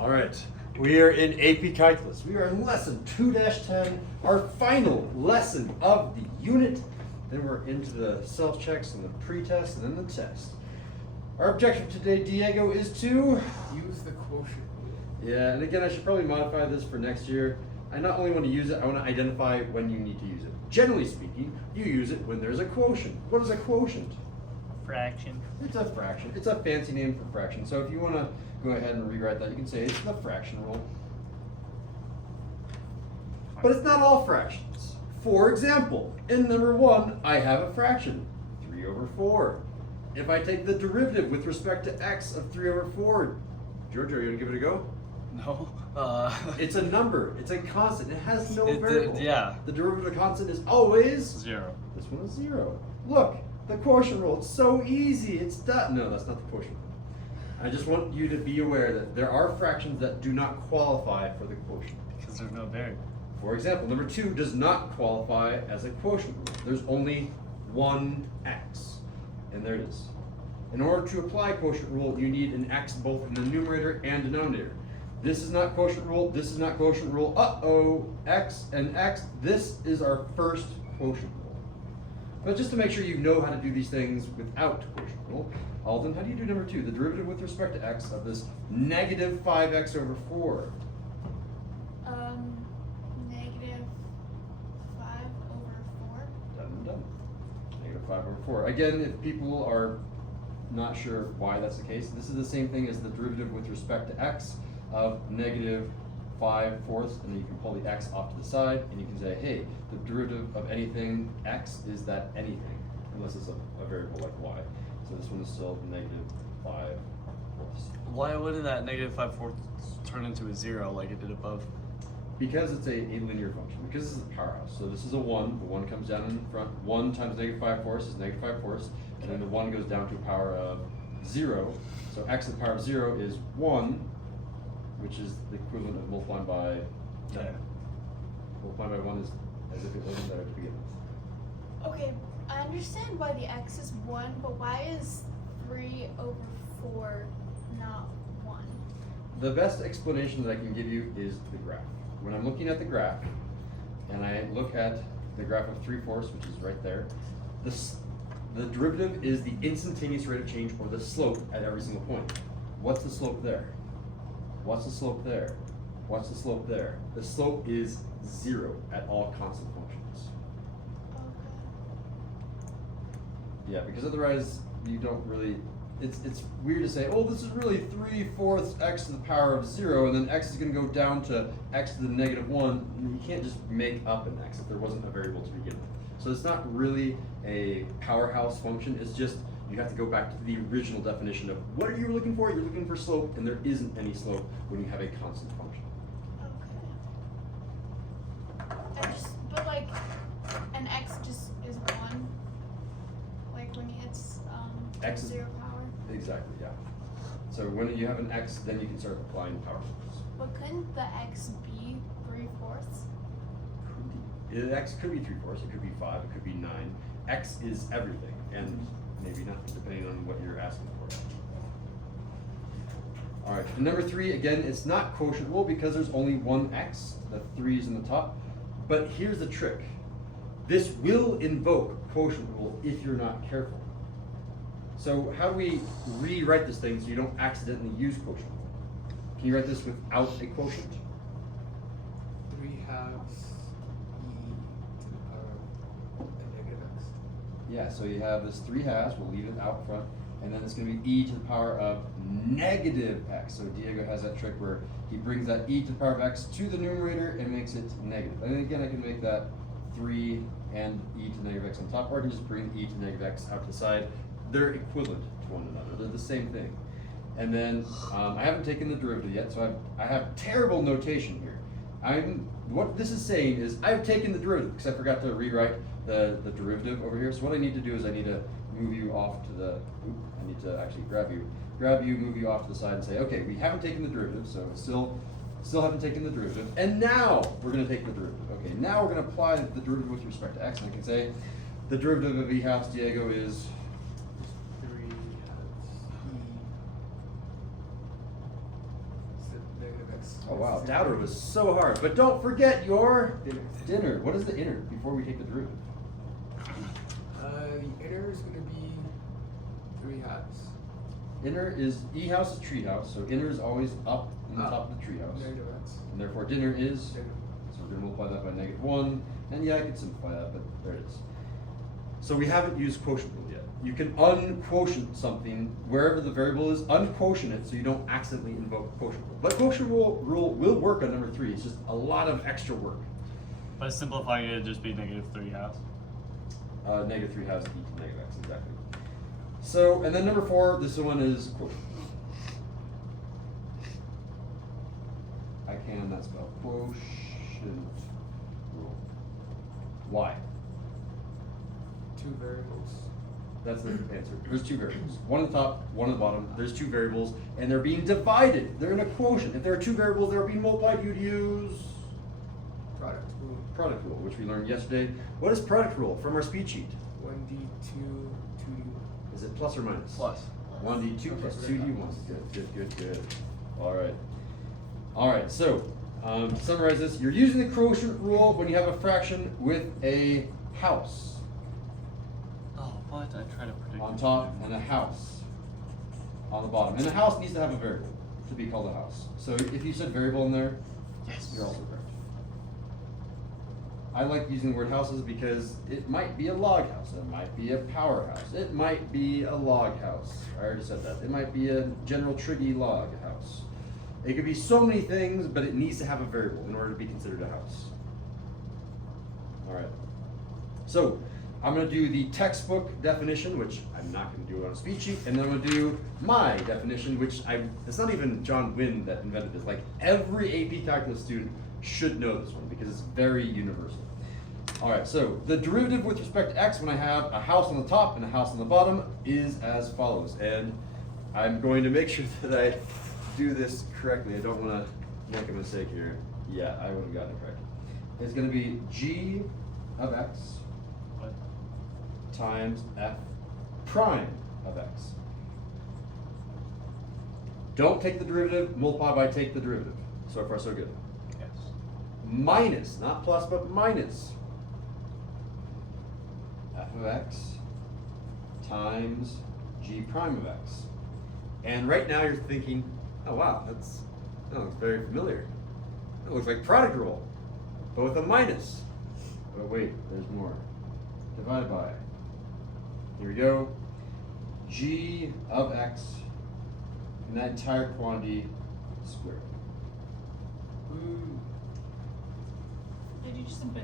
All right, we are in AP Calculus. We are in lesson 2-10, our final lesson of the unit. Then we're into the self-checks and the pre-test and then the test. Our objective today, Diego, is to use the quotient rule. Yeah, and again, I should probably modify this for next year. I not only want to use it, I want to identify when you need to use it. Generally speaking, you use it when there's a quotient. What is a quotient? Fraction. It's a fraction. It's a fancy name for fraction. So if you want to go ahead and rewrite that, you can say it's the fraction rule. But it's not all fractions. For example, in number 1, I have a fraction, 3/4. If I take the derivative with respect to x of 3/4, Giorgio, you want to give it a go? No. It's a number. It's a constant. It has no variable. Yeah. The derivative of the constant is always 0. This one is 0. Look, the quotient rule. It's so easy. It's done. No, that's not the quotient rule. I just want you to be aware that there are fractions that do not qualify for the quotient. Because there's no variable. For example, number 2 does not qualify as a quotient rule. There's only one x. And there it is. In order to apply quotient rule, you need an x both in the numerator and denominator. This is not quotient rule. This is not quotient rule. Uh-oh, x and x. This is our first quotient rule. But just to make sure you know how to do these things without quotient rule, Alden, how do you do number 2? The derivative with respect to x of this negative 5x/4. Negative 5/4. Done. Negative 5/4. Again, if people are not sure why that's the case, this is the same thing as the derivative with respect to x of negative 5/4, and then you can pull the x off to the side, and you can say, hey, the derivative of anything x is that anything, unless it's a variable like y. So this one is still negative 5/4. Why wouldn't that negative 5/4 turn into a 0 like it did above? Because it's a linear function, because this is a powerhouse. So this is a 1, the 1 comes down in front, 1 times negative 5/4 is negative 5/4, and then the 1 goes down to a power of 0. So x to the power of 0 is 1, which is the equivalent of multiplying by 9. Multiplying by 1 is as if it wasn't there to begin with. Okay, I understand why the x is 1, but why is 3/4 not 1? The best explanation that I can give you is the graph. When I'm looking at the graph, and I look at the graph of 3/4, which is right there, the derivative is the instantaneous rate of change, or the slope at every single point. What's the slope there? What's the slope there? What's the slope there? The slope is 0 at all constant functions. Okay. Yeah, because otherwise you don't really, it's weird to say, oh, this is really 3/4 x to the power of 0, and then x is going to go down to x to the negative 1. You can't just make up an x if there wasn't a variable to begin with. So it's not really a powerhouse function. It's just you have to go back to the original definition of what are you looking for? You're looking for slope, and there isn't any slope when you have a constant function. Okay. But like, an x just is 1. Like when it's X is- 0 power. Exactly, yeah. So when you have an x, then you can start applying power rules. But couldn't the x be 3/4? X could be 3/4, it could be 5, it could be 9. X is everything, and maybe not, depending on what you're asking for. All right, and number 3, again, it's not quotient rule because there's only one x. The 3 is in the top. But here's the trick. This will invoke quotient rule if you're not careful. So how do we rewrite this thing so you don't accidentally use quotient rule? Can you write this without a quotient? 3/2 e to the power of a negative x. Yeah, so you have this 3/2, we'll leave it out front, and then it's going to be e to the power of negative x. So Diego has that trick where he brings that e to the power of x to the numerator and makes it negative. And again, I can make that 3 and e to negative x on top, or I can just bring e to negative x out to the side. They're equivalent to one another. They're the same thing. And then I haven't taken the derivative yet, so I have terrible notation here. What this is saying is I've taken the derivative because I forgot to rewrite the derivative over here. So what I need to do is I need to move you off to the, I need to actually grab you, move you off to the side and say, okay, we haven't taken the derivative, so still haven't taken the derivative. And now we're going to take the derivative. Okay, now we're going to apply the derivative with respect to x, and I can say the derivative of e halves Diego is 3/2 e x. Oh wow, doubter was so hard. But don't forget your Dinner. dinner. What is the inner before we take the derivative? The inner is going to be 3 halves. Inner is E house is tree house, so inner is always up in the top of the tree house. Negative x. And therefore dinner is, Negative. so we're going to multiply that by -1. And yeah, I could simplify that, but there it is. So we haven't used quotient rule yet. You can unquotient something wherever the variable is, unquotient it so you don't accidentally invoke quotient rule. But quotient rule will work on number 3. It's just a lot of extra work. By simplifying it, it'd just be -3 halves. -3 halves e to negative x, exactly. So, and then number 4, this one is quotient. I cannot spell quotient rule. Why? 2 variables. That's the answer. There's 2 variables. One on the top, one on the bottom. There's 2 variables, and they're being divided. They're in a quotient. If there are 2 variables that are being multiplied, you'd use Product rule. product rule, which we learned yesterday. What is product rule from our speed sheet? 1d2, 2d1. Is it plus or minus? Plus. 1d2 Okay, plus so 2d1. Good. All right, so to summarize this, you're using the quotient rule when you have a fraction with a house Oh, what? I try to predict. on top and a house on the bottom. And the house needs to have a variable to be called a house. So if you said variable in there, Yes. you're also correct. I like using the word houses because it might be a log house, it might be a powerhouse, it might be a log house. I already said that. It might be a General Triggy log house. It could be so many things, but it needs to have a variable in order to be considered a house. All right. So I'm going to do the textbook definition, which I'm not going to do on a speed sheet, and then I'm going to do my definition, which it's not even John Wynne that invented this. Like every AP calculus student should know this one because it's very universal. All right, so the derivative with respect to x when I have a house on the top and a house on the bottom is as follows. And I'm going to make sure that I do this correctly. I don't want to make a mistake here. Yeah, I would have gotten it correct. It's going to be g of x What? times f prime of x. Don't take the derivative, multiply by take the derivative. So far, so good. Yes. Minus, not plus, but minus f of x times g prime of x. And right now you're thinking, oh wow, that looks very familiar. That looks like product rule, but with a minus. But wait, there's more. Divide by. Here we go. G of x and that entire quantity squared. Ooh. Did you just boo?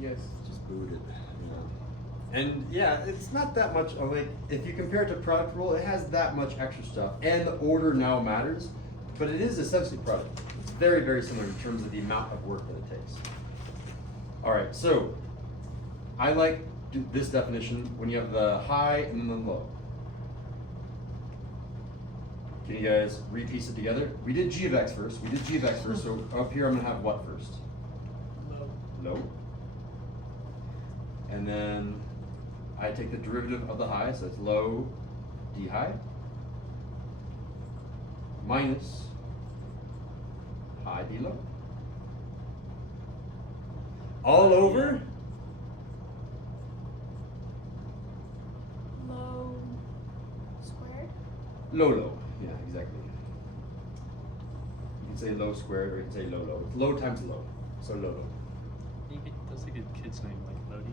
Yes. Just booted. Yeah. And yeah, it's not that much. Like if you compare it to product rule, it has that much extra stuff, and the order now matters. But it is essentially product. It's very, very similar in terms of the amount of work that it takes. All right, so I like this definition when you have the high and the low. Can you guys repiece it together? We did g of x first. So up here I'm gonna have what first? Low. Low. And then I take the derivative of the high, so it's low d high minus high d low. All over Low squared? low. Yeah, exactly. You can say low squared or you can say low. It's low times low. So low. That's a good kid's name, like Lodi.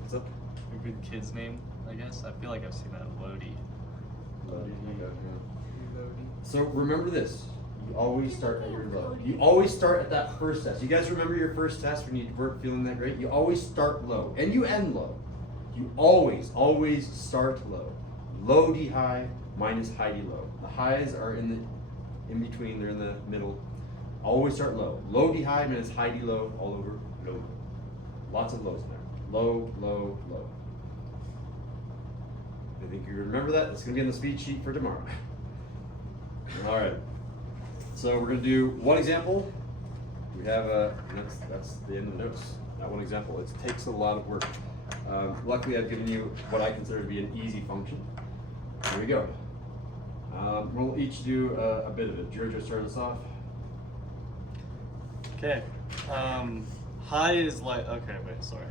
What's up? A good kid's name, I guess. I feel like I've seen that, Lodi. Lodi. Yeah. Reloading. So remember this. You always start at your low. You always start at that first test. You guys remember your first test when you weren't feeling that great? You always start low. And you end low. You always start low. Low D high minus high D low. The highs are in between, they're in the middle. Always start low. Low D high minus high D low all over low. Lots of lows in there. Low. I think you remember that. It's gonna be on the speed sheet for tomorrow. All right. So we're gonna do one example. We have that's the end of the notes. That one example. It takes a lot of work. Luckily, I've given you what I consider to be an easy function. Here we go. We'll each do a bit of it. Giorgio, start us off. Okay. High is like, okay, wait, sorry.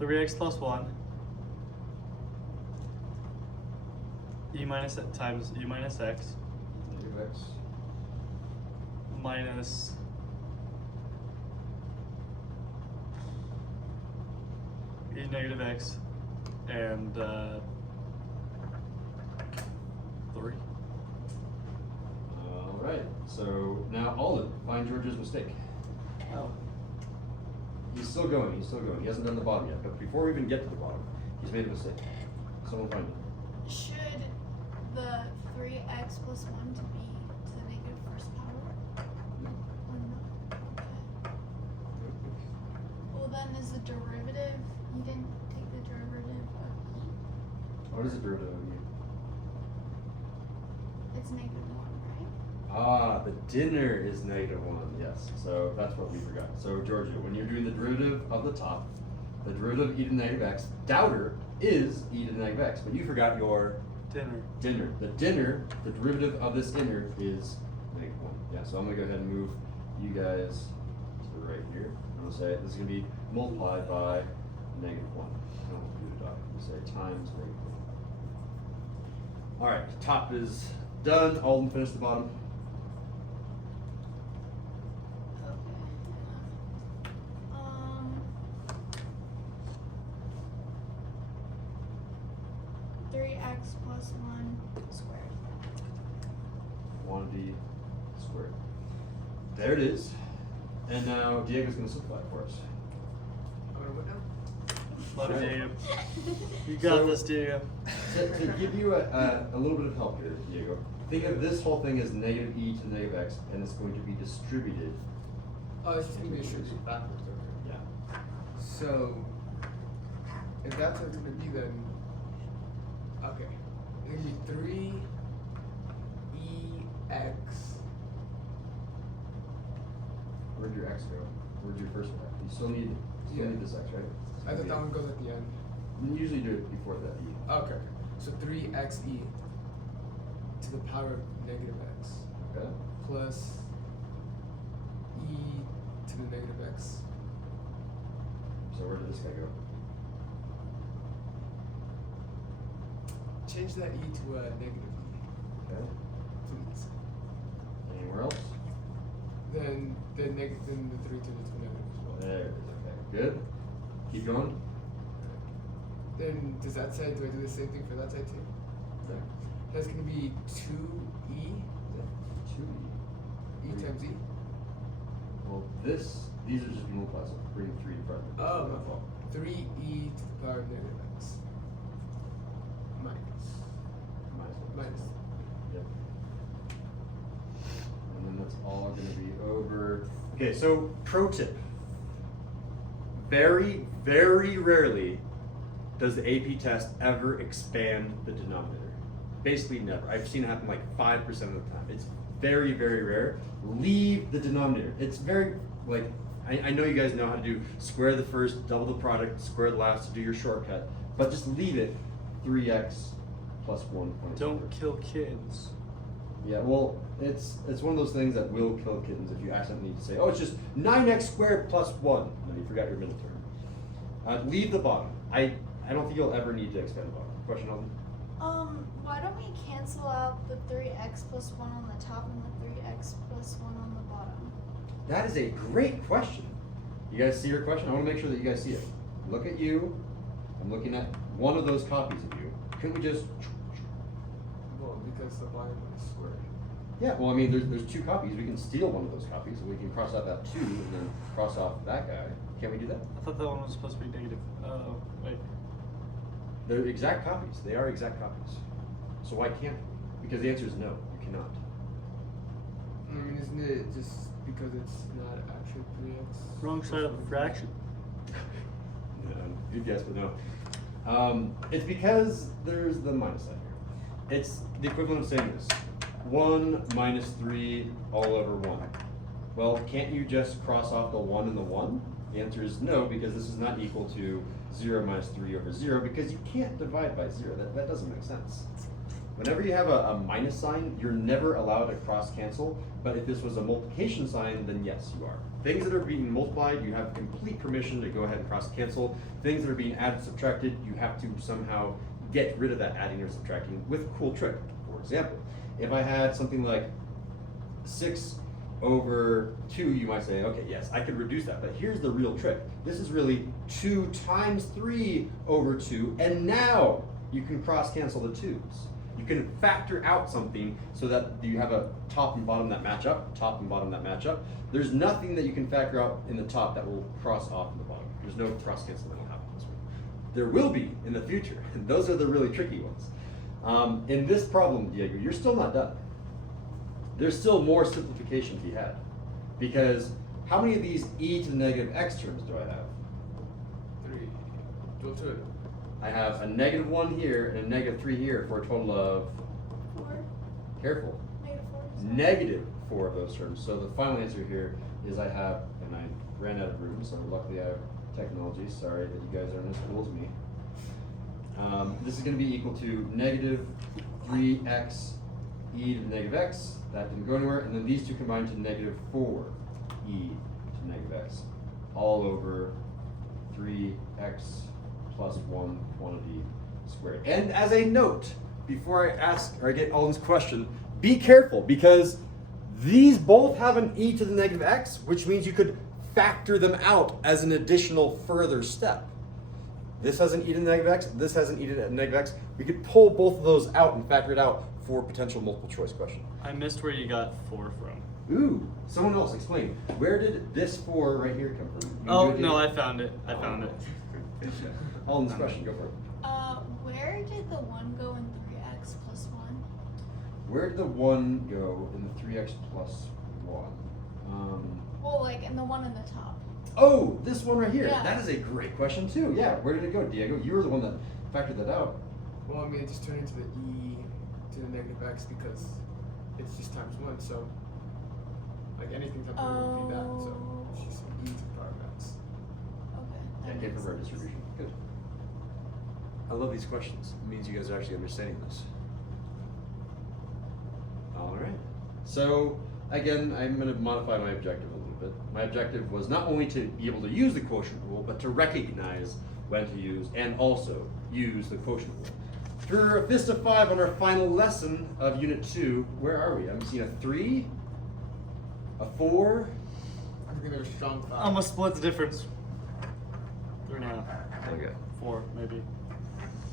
3x plus 1 e minus times e minus x Negative x. minus e negative x and 3. All right. So now Alden, find George's mistake. Oh. He's still going. He's still going. He hasn't done the bottom yet. But before we even get to the bottom, he's made a mistake. Someone find it. Should the 3x plus 1 to be to the negative first power? Or not? Okay. Well, then is the derivative, you didn't take the derivative of e? What is the derivative of u? It's negative 1, right? Ah, the dinner is negative 1. Yes. So that's what we forgot. So Giorgio, when you're doing the derivative of the top, the derivative of e to the negative x, doubter is e to the negative x. But you forgot your Dinner. dinner. The dinner, the derivative of this inner is negative 1. Yeah, so I'm going to go ahead and move you guys to right here. I'm going to say this is going to be multiplied by negative 1. I don't want to do the dot. I'm going to say times negative 1. All right, top is done. Alden, finish the bottom. Okay. 3x plus 1 squared. Quantity squared. There it is. And now Diego's going to simplify it for us. I'm gonna what now? Love Right. it, Diego. You got So- this, Diego. To give you a little bit of help here, Diego, think of this whole thing as negative e to the negative x, and it's going to be distributed. Oh, it's just gonna be a straight backwards over here. Yeah. So, if that's what it's gonna be, then okay, it's gonna be 3ex. Where'd your x go? Where'd your first x? You still need this x, right? I thought that one goes at the end. You usually do it before that e. Okay, so 3xe to the power of negative x Okay. plus e to the negative x. So where did this guy go? Change that e to a negative e, Okay. please. Anywhere else? Then the 3 turns into a negative as well. There it is. Okay. Good. Keep going. Then does that side, do I do the same thing for that side too? Okay. That's gonna be 2e, Two e. e times e. Well, these are just multiplied, so bring 3 in front. Oh, That's my fault. 3e to the power of negative x. Minus. Minus. Yep. And then that's all going to be over. Okay, so pro tip. Very, very rarely does the AP test ever expand the denominator. Basically never. I've seen it happen like 5% of the time. It's very, very rare. Leave the denominator. It's very, like, I know you guys know how to do square the first, double the product, square the last to do your shortcut, but just leave it 3x plus 1. Don't kill kids. Yeah, well, it's one of those things that will kill kittens if you accidentally need to say, oh, it's just 9x squared plus 1. No, you forgot your middle term. Leave the bottom. I don't think you'll ever need to expand the bottom. Question, Alden? Why don't we cancel out the 3x plus 1 on the top and the 3x plus 1 on the bottom? That is a great question. You guys see your question? I want to make sure that you guys see it. Look at you. I'm looking at one of those copies of you. Couldn't we just... Well, because the bottom one is squared. Yeah, well, I mean, there's 2 copies. We can steal one of those copies, and we can cross out that 2 and then cross off that guy. Can't we do that? I thought that one was supposed to be negative. Oh, wait. They're exact copies. They are exact copies. So why can't we? Because the answer is no, you cannot. I mean, isn't it just because it's not actually 3x? Wrong side of the fraction. No, good guess, but no. It's because there's the minus sign here. It's the equivalent of saying this. 1 minus 3 all over 1. Well, can't you just cross off the 1 and the 1 The answer is no, because this is not equal to 0 minus 3 over 0, because you can't divide by 0. That doesn't make sense. Whenever you have a minus sign, you're never allowed to cross cancel, but if this was a multiplication sign, then yes, you are. Things that are being multiplied, you have complete permission to go ahead and cross cancel. Things that are being added, subtracted, you have to somehow get rid of that adding or subtracting with a cool trick. For example, if I had something like 6 over 2, you might say, okay, yes, I could reduce that, but here's the real trick. This is really 2 times 3 over 2, and now you can cross cancel the 2's. You can factor out something so that you have a top and bottom that match up, top and bottom that match up. There's nothing that you can factor out in the top that will cross off in the bottom. There's no cross cancel that will happen this way. There will be in the future, and those are the really tricky ones. In this problem, Diego, you're still not done. There's still more simplification to be had. Because how many of these e to the negative x terms do I have? 3. Dual 2. I have a -1 here and a -3 here for a total of, 4. careful, -4. -4 of those terms. So the final answer here is I have, and I ran out of room, so luckily I have technology. Sorry that you guys aren't as cool as me. This is going to be equal to -3x e to the negative x. That didn't go anywhere. And then these two combine to -4 e to the negative x, all over 3x plus 1 quantity squared. And as a note, before I ask or I get Alden's question, be careful, because these both have an e to the negative x, which means you could factor them out as an additional further step. This has an e to the negative x, this has an e to the negative x. We could pull both of those out and factor it out for a potential multiple choice question. I missed where you got 4 from. Ooh, someone else explain. Where did this 4 right here come from? You Oh, do it no, here? I found it. I found it. Alden's question, go for it. Where did the 1 go in 3x plus 1? Where did the 1 go in the 3x plus 1? Well, like in the one in the top. Oh, this one right here. Yeah. That is a great question too. Yeah, where did it go, Diego? You were the one that factored that out. Well, I mean, it just turned into the e to the negative x because it's just times 1, so like anything times 1 would be that, so it's just e to the power of x. Okay. Yeah, that came makes from our sense. distribution. Good. I love these questions. It means you guys are actually understanding this. All right. So again, I'm going to modify my objective a little bit. My objective was not only to be able to use the quotient rule, but to recognize when to use and also use the quotient rule. For a fist of 5 on our final lesson of Unit 2, where are we? I'm seeing a 3, a 4. I think there's a strong 5. I'm gonna split the difference. 3.5. There we go. 4, maybe.